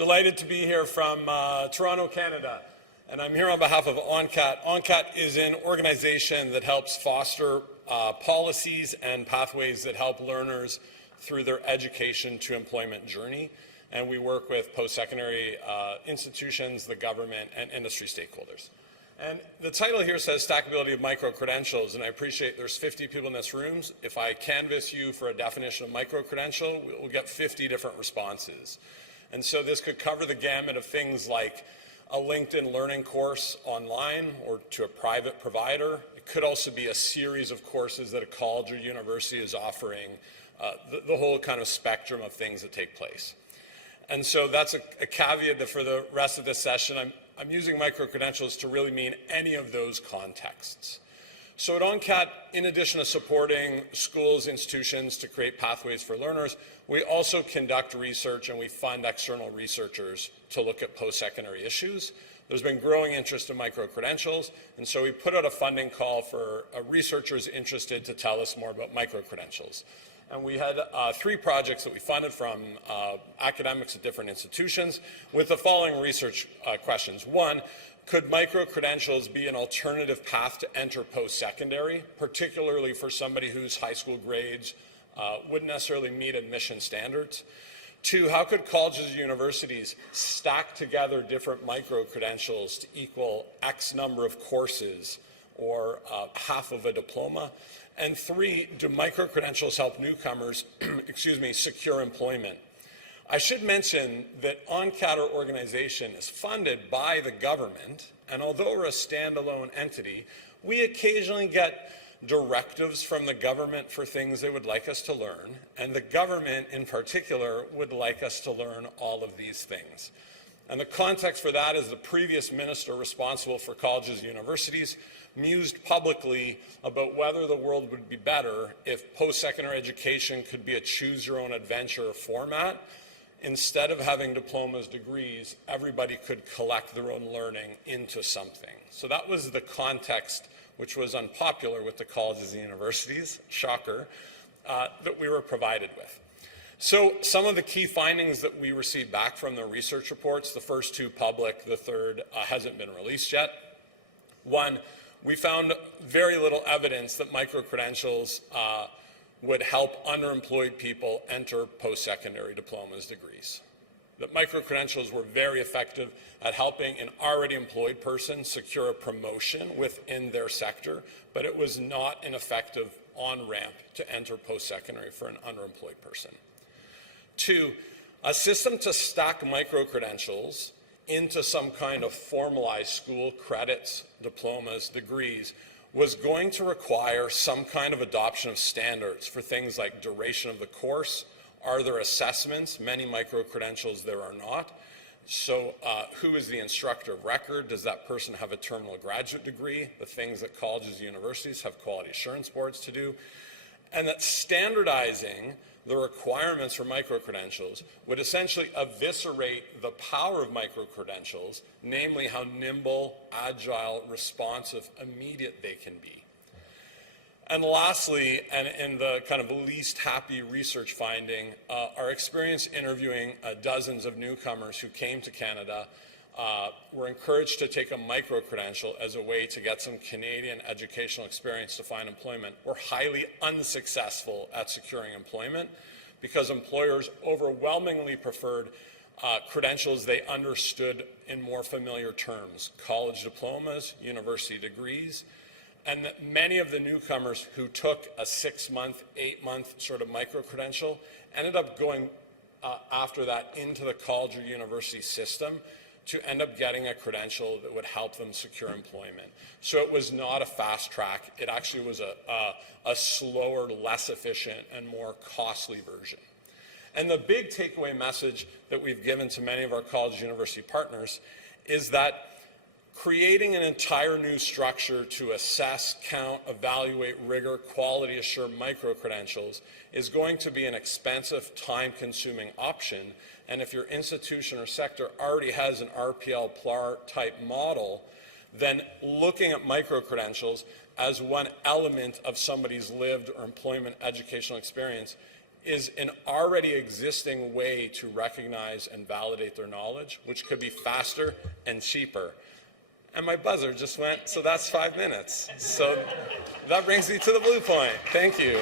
Delighted to be here from Toronto, Canada. And I'm here on behalf of ONCAT. ONCAT is an organization that helps foster policies and pathways that help learners through their education to employment journey. And we work with post-secondary institutions, the government, and industry stakeholders. And the title here says Stackability of Micro-Credentials, and I appreciate there's 50 people in this room. If I canvass you for a definition of micro-credential, we'll get 50 different responses. And so this could cover the gamut of things like a LinkedIn learning course online or to a private provider. It could also be a series of courses that a college or university is offering, the whole kind of spectrum of things that take place. And so that's a caveat that for the rest of this session, I'm using micro-credentials to really mean any of those contexts. So at ONCAT, in addition to supporting schools, institutions to create pathways for learners, we also conduct research and we fund external researchers to look at post-secondary issues. There's been growing interest in micro-credentials, and so we put out a funding call for researchers interested to tell us more about micro-credentials. And we had 3 projects that we funded from academics at different institutions with the following research questions. 1, could micro-credentials be an alternative path to enter post-secondary, particularly for somebody whose high school grades wouldn't necessarily meet admission standards? 2, how could colleges and universities stack together different micro-credentials to equal X number of courses or half of a diploma? And 3, do micro-credentials help newcomers secure employment? I should mention that ONCAT, our organization, is funded by the government, and although we're a standalone entity, we occasionally get directives from the government for things they would like us to learn, and the government in particular would like us to learn all of these things. And the context for that is the previous minister responsible for colleges and universities mused publicly about whether the world would be better if post-secondary education could be a choose-your-own-adventure format. Instead of having diplomas, degrees, everybody could collect their own learning into something. So that was the context, which was unpopular with the colleges and universities, shocker, that we were provided with. So some of the key findings that we received back from the research reports, the first 2 public, the third hasn't been released yet. 1, we found very little evidence that micro-credentials would help underemployed people enter post-secondary diplomas, degrees. That micro-credentials were very effective at helping an already employed person secure a promotion within their sector, but it was not an effective on-ramp to enter post-secondary for an underemployed person. 2, a system to stack micro-credentials into some kind of formalized school credits, diplomas, degrees was going to require some kind of adoption of standards for things like duration of the course. Are there assessments? Many micro-credentials there are not. So who is the instructor of record? Does that person have a terminal graduate degree? The things that colleges and universities have quality assurance boards to do. And that standardizing the requirements for micro-credentials would essentially eviscerate the power of micro-credentials, namely how nimble, agile, responsive, immediate they can be. And lastly, and in the kind of least happy research finding, our experience interviewing dozens of newcomers who came to Canada were encouraged to take a micro-credential as a way to get some Canadian educational experience to find employment, were highly unsuccessful at securing employment because employers overwhelmingly preferred credentials they understood in more familiar terms, college diplomas, university degrees, and that many of the newcomers who took a 6-month, 8-month sort of micro-credential ended up going after that into the college or university system to end up getting a credential that would help them secure employment. So it was not a fast track. It actually was a slower, less efficient, and more costly version. And the big takeaway message that we've given to many of our college and university partners is that creating an entire new structure to assess, count, evaluate, rigor, quality assure micro-credentials is going to be an expensive, time-consuming option. And if your institution or sector already has an RPL PLAR type model, then looking at micro-credentials as one element of somebody's lived or employment educational experience is an already existing way to recognize and validate their knowledge, which could be faster and cheaper. And my buzzer just went, so that's 5 minutes. So that brings me to the blue point. Thank you.